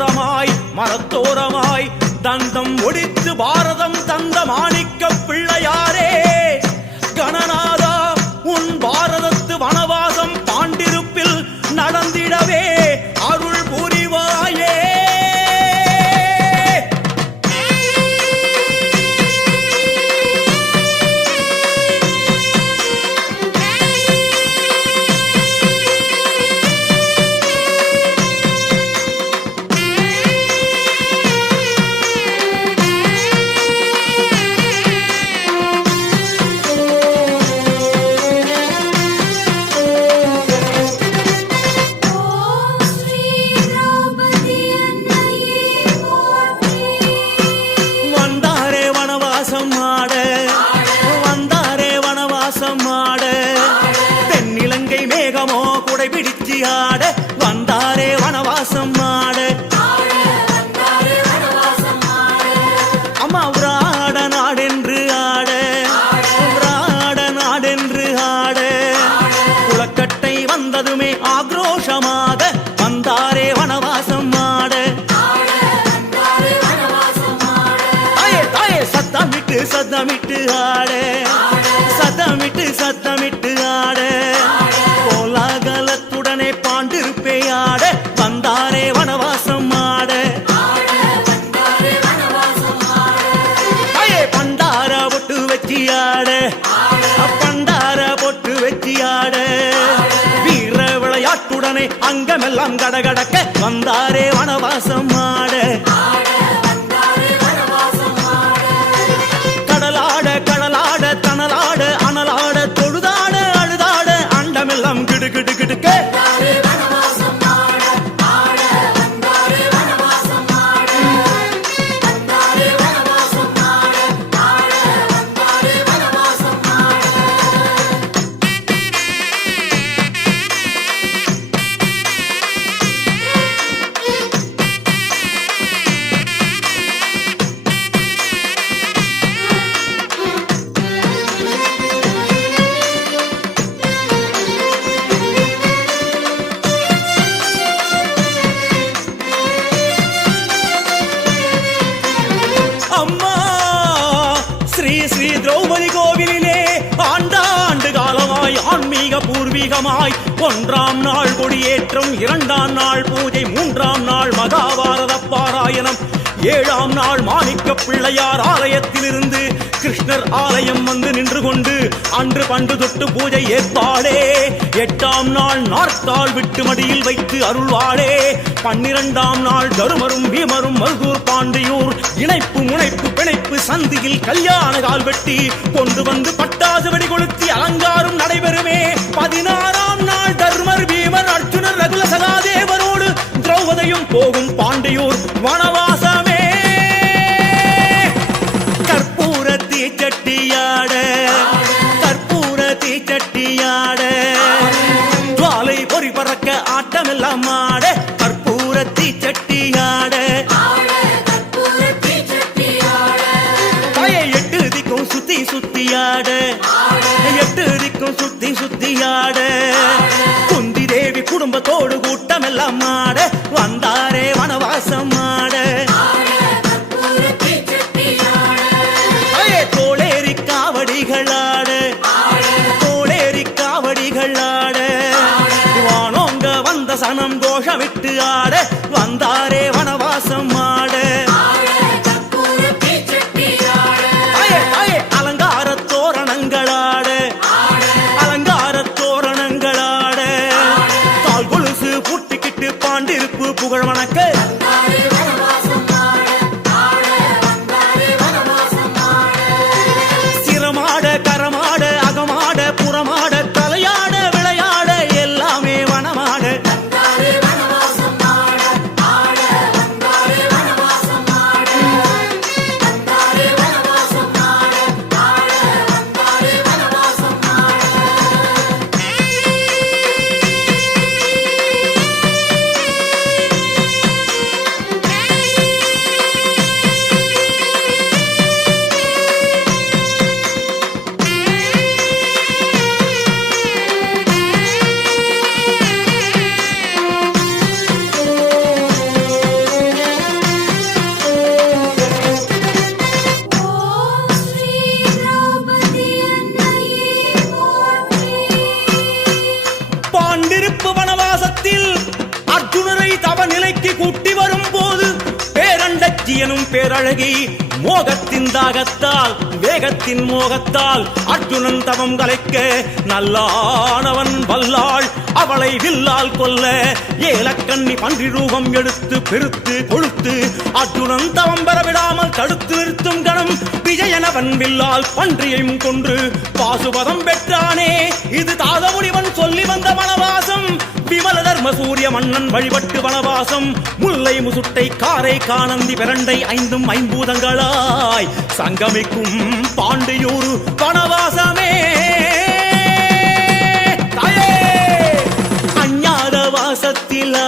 மரத்தோரமாய் மரத்தோரமாய் தந்தம் ஒடித்து பாரதம் தந்த மாணிக்க பிள்ளையாரே. கணனா வனவாசம் ஆட தென்னிலங்கை மேகமோ குடை பிடிச்சி ஆட வந்தாரே வனவாசம் ஆட. அம்மா உராட நாடென்று ஆட. உராட நாடென்று ஆட. குளக்கட்டை வந்ததுமே ஆக்ரோஷமாக வந்தாரே வனவாசம் ஆட. சத்தமிட்டு சத்தமிட்டு ஆட. சத்தமிட்டு ஆட. கோலாகலத்துடனே பாண்டிருப்பே ஆட. வந்தாரே வனவாசம் ஆட. பண்டார பொட்டு வச்சி ஆட. பண்டார பொட்டு வச்சி ஆட. வீர விளையாட்டுடனே அங்கமெல்லாம் கடகடக்க வந்தாரே வனவாசம் ஆட. கோவிலிலே ஆண்டாண்டு காலமாய் ஆன்மீக பூர்வீகமாய் ஒன்றாம் நாள் கொடியேற்றம் இரண்டாம் நாள் பூஜை மூன்றாம் நாள் மகாபாரத பாராயணம். ஏழாம் நாள் மாணிக்க பிள்ளையார் ஆலயத்திலிருந்து கிருஷ்ணர் ஆலயம் வந்து நின்று கொண்டு அன்று பண்டு தொட்டு பூஜை ஏற்பாளே எட்டாம் நாள் நாற்கால் விட்டு மடியில் வைத்து அருள்வாளே பன்னிரண்டாம் நாள் தருமரும் பீமரும் மருதூர் பாண்டியூர் இணைப்பு முனைப்பு பிணைப்பு சந்தியில் கல்யாண கால் வெட்டி கொண்டு வந்து பட்டாசு வெடி கொளுத்தி அலங்காரம் நடைபெறுமே. பதினாறாம் நாள் தர்மர் பீமர் அர்ஜுனர் ரகுல சகாதேவரோடு திரௌபதையும் போகும் பாண்டியூர் வனவா மனம் கோஷமிட்டு ஆட பேரழகி மோகத்தின் தாகத்தால் வேகத்தின் மோகத்தால் அர்ஜுனன் தவம் கலைக்க நல்லானவன் வல்லாள் அவளை வில்லால் கொல்ல ஏலக்கண்ணி பன்றி ரூபம் எடுத்து பெருத்து கொழுத்து அர்ஜுனன் தவம் பெற விடாமல் தடுத்து நிறுத்தும் கணம் விஜயனவன் வில்லால் பன்றியையும் கொன்று பாசுபதம் பெற்றானே. இது தாதமுனிவன் சொல்லி வந்த வனவாசம் சூரிய மன்னன் வழிபட்டு வனவாசம். முல்லை முசுட்டை காரை காணந்தி பிரண்டை ஐந்தும் ஐம்பூதங்களாய். சங்கமிக்கும் பாண்டியூர் வனவாசமே. அஞ்ஞாத வாசத்தில்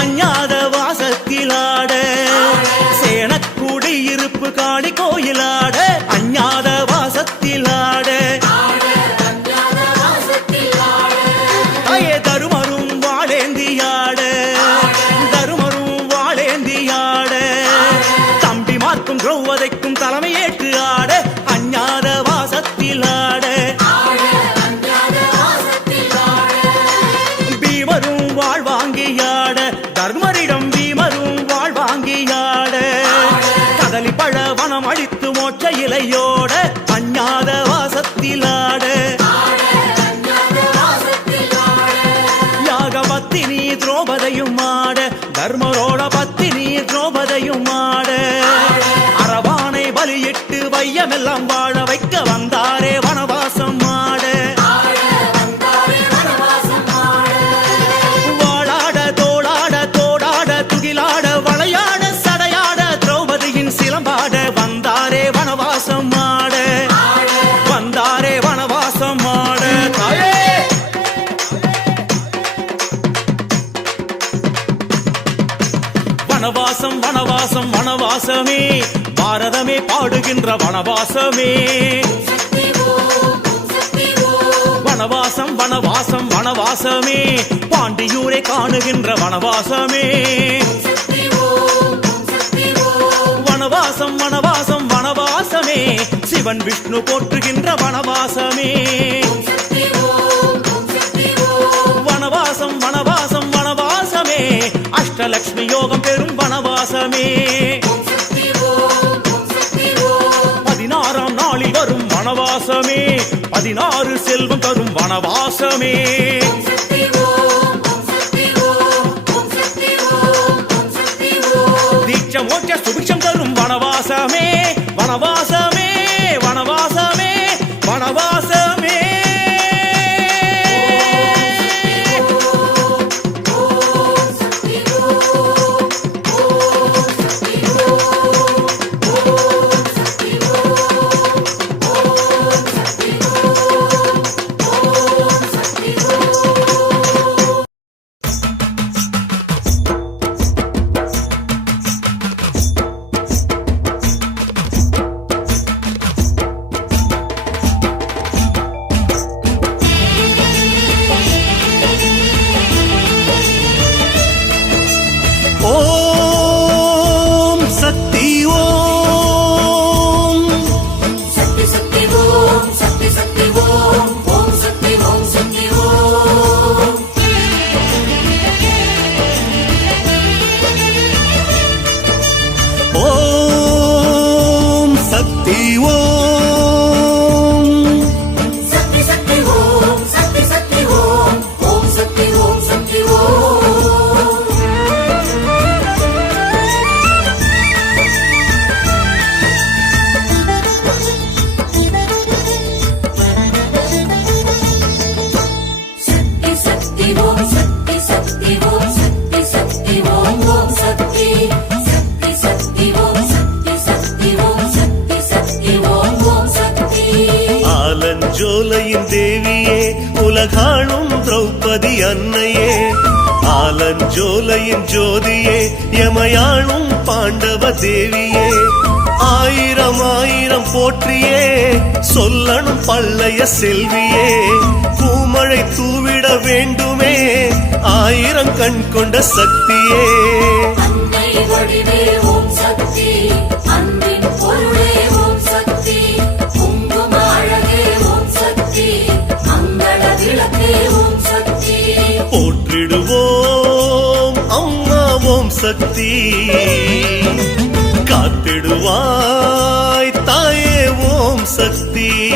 அஞ்ஞாத வாசத்தில் சேனக்குடி இருப்பு காணி கோயிலாட அஞ்ஞாத வாசத்தில் வையமெல்லாம் பாடுகின்ற வனவாசமே. வனவாசம் வனவாசம் வனவாசமே. பாண்டியூரை காணுகின்ற வனவாசமே. வனவாசம் வனவாசம் வனவாசமே. சிவன் விஷ்ணு போற்றுகின்ற வனவாசமே. வனவாசம் வனவாசம் வனவாசமே. அஷ்டலக்ஷ்மி யோகம் பெறும் வனவாசமே. வனவாசமே. பதினாறு செல்வம் தரும் வனவாசமே. தீட்ச மோட்ச சுபிக்ஷம் தரும் வனவாசமே. வனவாசமே. சோலையின் தேவியே உலகாளும் திரௌபதி அன்னையே. ஆலஞ்சோலையின் ஜோதியே எமையாளும் பாண்டவ தேவியே. ஆயிரம் ஆயிரம் போற்றியே சொல்லணும் பள்ளைய செல்வியே. பூமழை தூவிட வேண்டுமே ஆயிரம் கண் கொண்ட சக்தியே. அன்னை வடிவே ஓம் சக்தி. சக்தி. காத்திடுவாய் தாயே ஓம் சக்தி.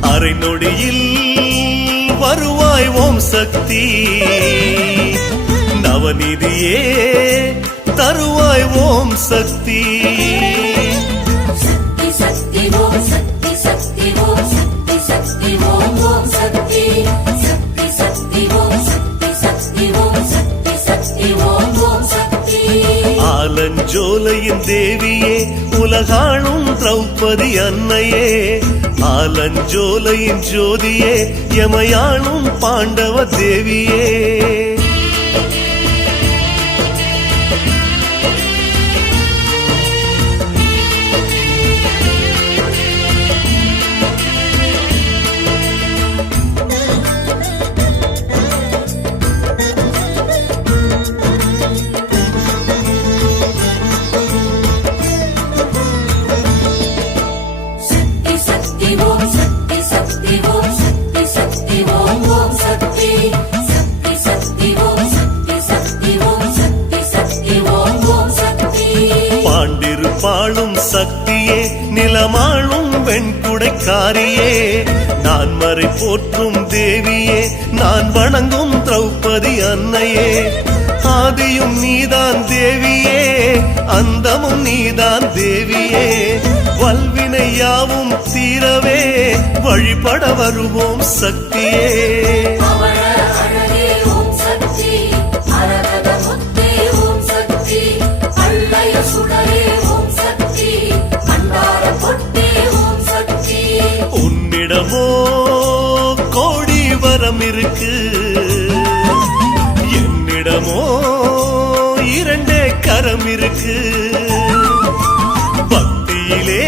அரை நொடியில் வருவாய் ஓம் சக்தி. நவநிதியே தருவாய் ஓம் சக்தி. சக்தி சக்தி ஆலஞ்சோலையின் தேவியே உலகாளும் திரௌபதி அன்னையே. ஆலஞ்சோலையின் ஜோதியே எமையாளும் பாண்டவ தேவியே. வெண்குடைக்காரியே நான் மறை போற்றும் தேவியே நான் வணங்கும் திரௌபதி அன்னையே. ஆதியும் நீதான் தேவியே அந்தமும் நீதான் தேவியே. வல்வினை யாவும் தீரவே வழிபட வருவோம் சக்தியே. உன்னிடமோ கோடி வரம் இருக்கு. என்னிடமோ இரண்டே கரம் இருக்கு. பக்தியிலே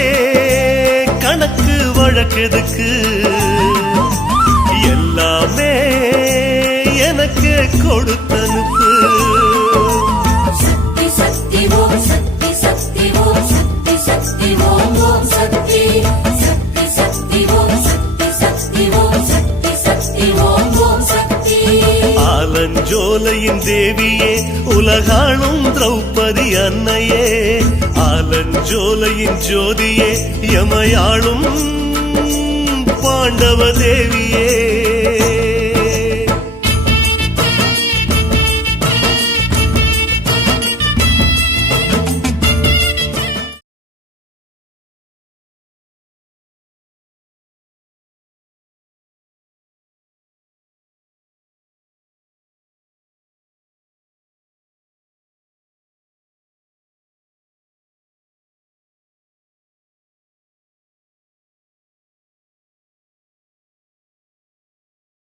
கணக்கு வழக்கெதுக்கு எல்லாமே எனக்கு கொடுத்தனுப்பு. சக்தி சக்தி ஓம் சக்தி சக்தி ஓம் சக்தி சக்தி ஓம் ஓம் சக்தி. ஜோலையின் தேவியே உலகாளும் திரௌபதி அன்னையே. ஆலஞ்சோலையின் ஜோதியே யமையாளும் பாண்டவ தேவியே.